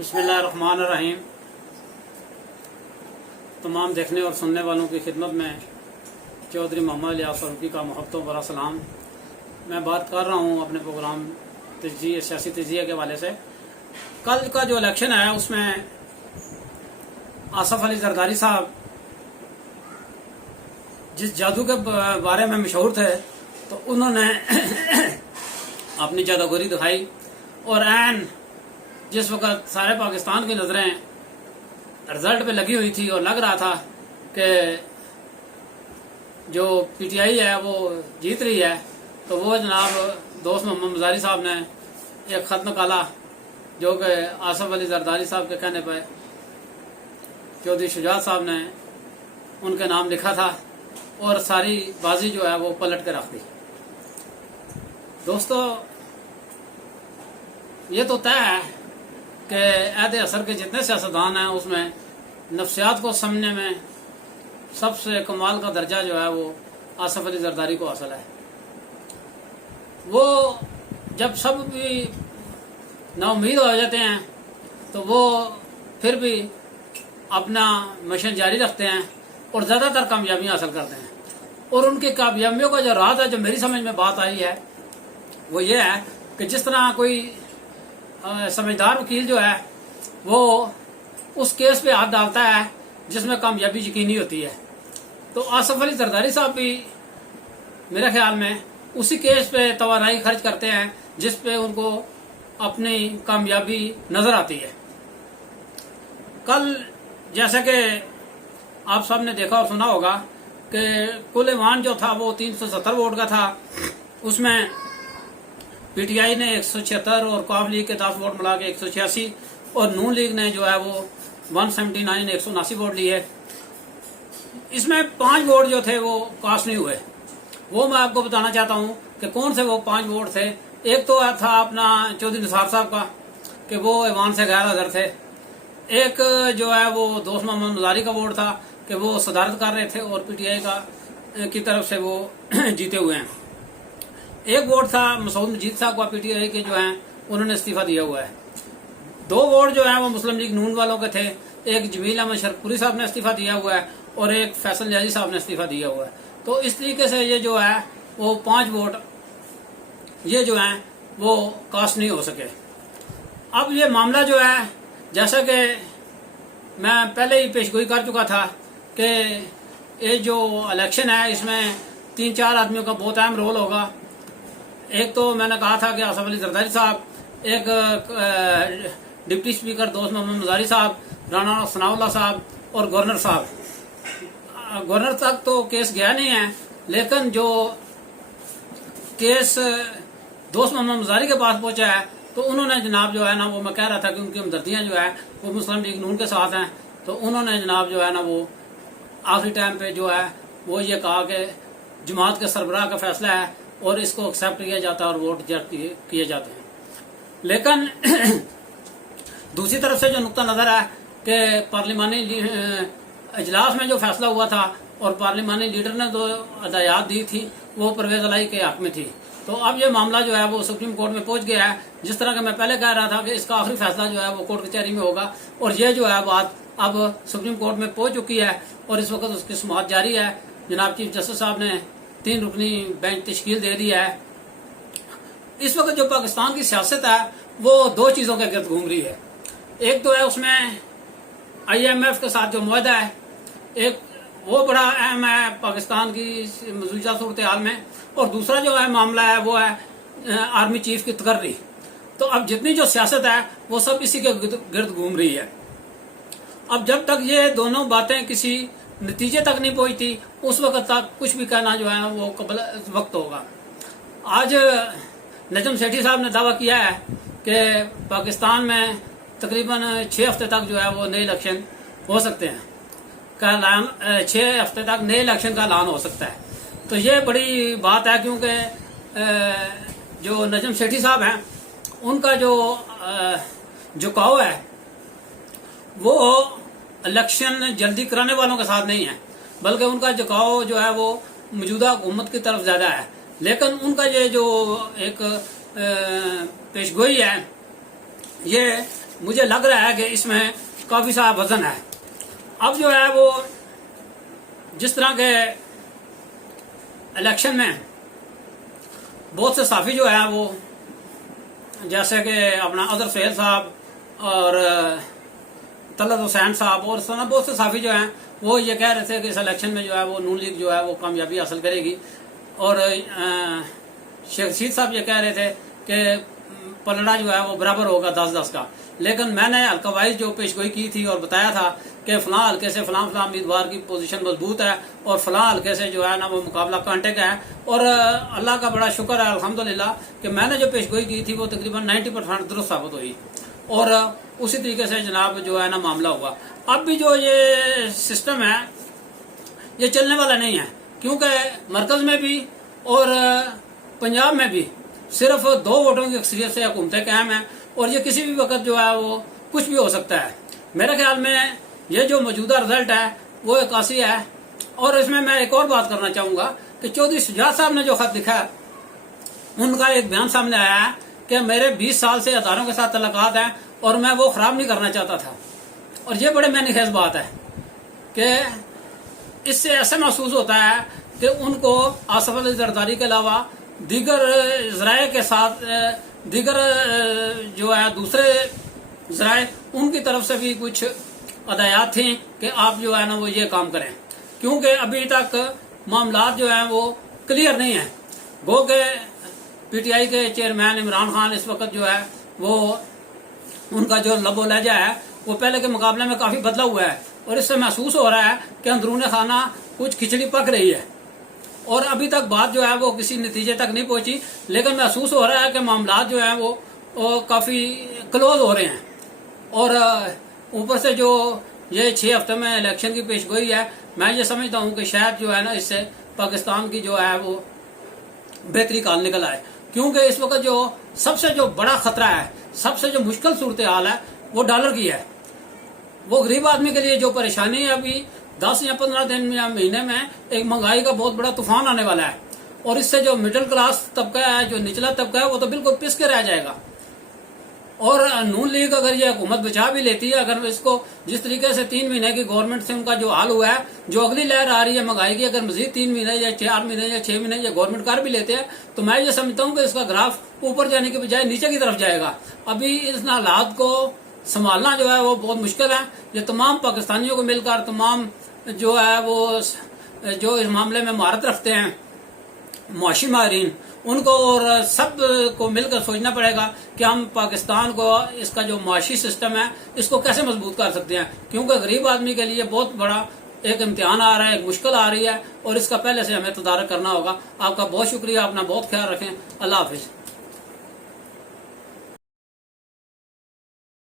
बिस्मिल्लाहिर्रहमानिर्रहीम। तमाम देखने और सुनने वालों की खिदमत में चौधरी मोहम्मद इलियास फारूकी का मोहब्बतों भरा सलाम। मैं बात कर रहा हूँ अपने प्रोग्राम सियासी तजिया के हवाले से। कल का जो इलेक्शन है उसमें आसफ अली जरदारी साहब जिस जादू के बारे में मशहूर थे तो उन्होंने अपनी जादूगरी दिखाई और ऐन जिस वक्त सारे पाकिस्तान की नजरें रिजल्ट पे लगी हुई थी और लग रहा था कि जो पीटीआई है वो जीत रही है, तो वो जनाब दोस्त मोहम्मद मजारी साहब ने एक खत निकाला जो कि आसफ अली जरदारी साहब के कहने पर चौधरी शुजात साहब ने उनके नाम लिखा था और सारी बाजी जो है वो पलट के रख दी। दोस्तों, ये तो तय है कि अहद असर के जितने सियासतदान हैं उसमें नफ्सियात को समझने में सबसे कमाल का दर्जा जो है वो आसफ अली जरदारी को हासिल है। वो जब सब भी नाउम्मीद हो जाते हैं तो वो फिर भी अपना मिशन जारी रखते हैं और ज़्यादातर कामयाबियां हासिल करते हैं। और उनकी कामयाबियों का जो राज है, जो मेरी समझ में बात आई है, वो ये है कि जिस तरह कोई समझदार वकील जो है वो उस केस पे हाथ डालता है जिसमें कामयाबी यकीनी होती है, तो आसफ अली जरदारी साहब भी मेरे ख्याल में उसी केस पे तवानाई खर्च करते हैं जिस पे उनको अपनी कामयाबी नजर आती है। कल जैसे कि आप सब ने देखा और सुना होगा कि कुल ईमान जो था वो 370 वोट का था। उसमें पीटीआई ने 176 और कौम लीग के 10 वोट मिला के 186 और नून लीग ने जो है वो 179 179 वोट लिए। इसमें 5 वोट जो थे वो कास्ट नहीं हुए। वो मैं आपको बताना चाहता हूँ कि कौन से वो 5 वोट थे। एक तो था अपना चौधरी निसार साहब का कि वो ईवान से गैर हाजिर थे। एक जो है वो दोस्त मोहम्मद मजारी का वोट था कि वो सदारत कर रहे थे और पीटीआई की तरफ से वो जीते हुए हैं। एक वोट था मसूद मजीद साहब का, पीटीआई के जो हैं उन्होंने इस्तीफा दिया हुआ है। 2 वोट जो है वो मुस्लिम लीग नून वालों के थे। एक जमील अहमद शरकपुरी साहब ने इस्तीफा दिया हुआ है और एक फैसल नियाजी साहब ने इस्तीफा दिया हुआ है। तो इस तरीके से ये जो है वो 5 वोट ये जो है वो कास्ट नहीं हो सके। अब ये मामला जो है, जैसा कि मैं पहले ही पेशगोई कर चुका था कि ये जो इलेक्शन है इसमें 3-4 आदमियों का बहुत अहम रोल होगा। एक तो मैंने कहा था कि आसफ अली जरदारी साहब, एक डिप्टी स्पीकर दोस्त मोहम्मद मजारी साहब, राणा सनाउल्लाह साहब और गवर्नर साहब। गवर्नर तक तो केस गया नहीं है, लेकिन जो केस दोस्त मोहम्मद मजारी के पास पहुंचा है तो उन्होंने जनाब जो है ना, वो मैं कह रहा था कि उनकी हमदर्दियां जो है वो मुस्लिम लीग नून के साथ हैं, तो उन्होंने जनाब जो है ना वो आखिरी टाइम पे जो है वो ये कहा कि जमात के सरबराह का फैसला है और इसको एक्सेप्ट किया जाता है और वोट किए जाते हैं। लेकिन दूसरी तरफ से जो नुक्ता नजर है कि पार्लिमानी इजलास में जो फैसला हुआ था और पार्लिमानी लीडर ने जो हदायत दी थी वो परवेज अलाई के हक में थी। तो अब ये मामला जो है वो सुप्रीम कोर्ट में पहुंच गया है। जिस तरह का मैं पहले कह रहा था कि इसका आखिरी फैसला जो है वो कोर्ट कचहरी में होगा और ये जो है बात अब सुप्रीम कोर्ट में पहुंच चुकी है और इस वक्त उसकी सुनवाई जारी है। जनाब चीफ जस्टिस साहब ने 3 रुकनी बेंच तश्कील दे दी है। इस वक्त जो पाकिस्तान की सियासत है वो 2 चीजों के गिर्द घूम रही है। एक तो है उसमें IMF के साथ जो मुआहदा है, एक वो बड़ा अहम है पाकिस्तान की मौजूदा सूरत हाल में, और दूसरा जो है मामला है वो है आर्मी चीफ की तकर्री। तो अब जितनी जो सियासत है वो सब इसी के गिर्द घूम रही है। अब जब तक ये दोनों बातें किसी नतीजे तक नहीं पहुंचती उस वक्त तक कुछ भी कहना जो है वो कबल वक्त होगा। आज नजम सेठी साहब ने दावा किया है कि पाकिस्तान में तकरीबन 6 हफ्ते तक जो है वो नए इलेक्शन हो सकते हैं का ऐलान, 6 हफ्ते तक नए इलेक्शन का ऐलान हो सकता है। तो ये बड़ी बात है क्योंकि जो नजम सेठी साहब हैं उनका जो झुकाव है वो इलेक्शन जल्दी कराने वालों के साथ नहीं है, बल्कि उनका झुकाव जो है वो मौजूदा हुकूमत की तरफ ज्यादा है। लेकिन उनका ये जो एक पेशगोई है ये مجھے لگ رہا ہے کہ اس میں کافی سارا وزن ہے. اب جو ہے وہ جس طرح کے الیکشن میں بہت سے صحافی جو ہے وہ جیسے کہ اپنا اظہر سہیل صاحب اور طلعت حسین صاحب اور اس طرح بہت سے صحافی جو ہیں وہ یہ کہہ رہے تھے کہ اس الیکشن میں جو ہے وہ نون لیگ جو ہے وہ کامیابی حاصل کرے گی، اور شیخ رشید صاحب یہ کہہ رہے تھے کہ پلڑا جو ہے وہ برابر ہوگا 10-10 کا. لیکن میں نے حلقہ وائز جو پیش گوئی کی تھی اور بتایا تھا کہ فلاں حلقے سے فلاں امیدوار کی پوزیشن مضبوط ہے اور فلاں حلقے سے جو ہے نا وہ مقابلہ کانٹے کا ہے، اور اللہ کا بڑا شکر ہے الحمدللہ کہ میں نے جو پیش گوئی کی تھی وہ تقریباً 90% درست ثابت ہوئی، اور اسی طریقے سے جناب جو ہے نا معاملہ ہوا. اب بھی جو یہ سسٹم ہے یہ چلنے والا نہیں ہے، کیونکہ مرکز میں بھی اور پنجاب میں بھی صرف 2 ووٹوں کی اکثریت سے حکومتیں قائم ہیں، اور یہ کسی بھی وقت جو ہے وہ کچھ بھی ہو سکتا ہے. میرے خیال میں یہ جو موجودہ رزلٹ ہے وہ 81 ہے. اور اس میں ایک اور بات کرنا چاہوں گا کہ چودھری شجاعت صاحب نے جو خط لکھا ہے ان کا ایک بیان سامنے آیا ہے کہ میرے 20 سال سے اداروں کے ساتھ تعلقات ہیں اور میں وہ خراب نہیں کرنا چاہتا تھا. اور یہ بڑے معنی خیز بات ہے کہ اس سے ایسا محسوس ہوتا ہے کہ ان کو آصف علی زرداری کے علاوہ دیگر ذرائع کے ساتھ دیگر جو ہے دوسرے ذرائع ان کی طرف سے بھی کچھ ہدایات تھیں کہ آپ جو ہے نا وہ یہ کام کریں، کیونکہ ابھی تک معاملات جو ہیں وہ کلیئر نہیں ہیں. گو کہ پی ٹی آئی کے چیئرمین عمران خان اس وقت جو ہے وہ ان کا جو لب و لہجہ ہے وہ پہلے کے مقابلے میں کافی بدلا ہوا ہے، اور اس سے محسوس ہو رہا ہے کہ اندرون خانہ کچھ کھچڑی پک رہی ہے، اور ابھی تک بات جو ہے وہ کسی نتیجے تک نہیں پہنچی، لیکن محسوس ہو رہا ہے کہ معاملات جو ہیں وہ کافی کلوز ہو رہے ہیں. اور اوپر سے جو یہ 6 ہفتے میں الیکشن کی پیش گوئی ہے، میں یہ سمجھتا ہوں کہ شاید جو ہے نا اس سے پاکستان کی جو ہے وہ بہتری کال نکل آئے، کیونکہ اس وقت جو سب سے جو بڑا خطرہ ہے، سب سے جو مشکل صورتحال ہے وہ ڈالر کی ہے. وہ غریب آدمی کے لیے جو پریشانی ہے ابھی 10 یا 15 دن یا مہینے میں ایک مہنگائی کا بہت بڑا طوفان آنے والا ہے، اور اس سے جو مڈل کلاس طبقہ ہے، جو نچلا طبقہ ہے، وہ تو بالکل پس کے رہ جائے گا. اور نون لیگ اگر یہ حکومت بچا بھی لیتی ہے، اگر اس کو جس طریقے سے 3 مہینے کی گورنمنٹ سے ان کا جو حال ہوا ہے، جو اگلی لہر آ رہی ہے مہنگائی کی، اگر مزید 3 مہینے یا 4 مہینے یا 6 مہینے یہ گورنمنٹ کر بھی لیتے ہیں تو میں یہ سمجھتا ہوں کہ اس کا گراف اوپر جانے کے بجائے نیچے کی طرف جائے گا. ابھی اس حالات کو سنبھالنا جو ہے وہ بہت مشکل ہے. یہ تمام پاکستانیوں کو مل کر، تمام جو ہے وہ جو اس معاملے میں مہارت رکھتے ہیں، معاشی ماہرین، ان کو اور سب کو مل کر سوچنا پڑے گا کہ ہم پاکستان کو اس کا جو معاشی سسٹم ہے اس کو کیسے مضبوط کر سکتے ہیں، کیونکہ غریب آدمی کے لیے بہت بڑا ایک امتحان آ رہا ہے، ایک مشکل آ رہی ہے، اور اس کا پہلے سے ہمیں تدارک کرنا ہوگا. آپ کا بہت شکریہ، اپنا بہت خیال رکھیں. اللہ حافظ.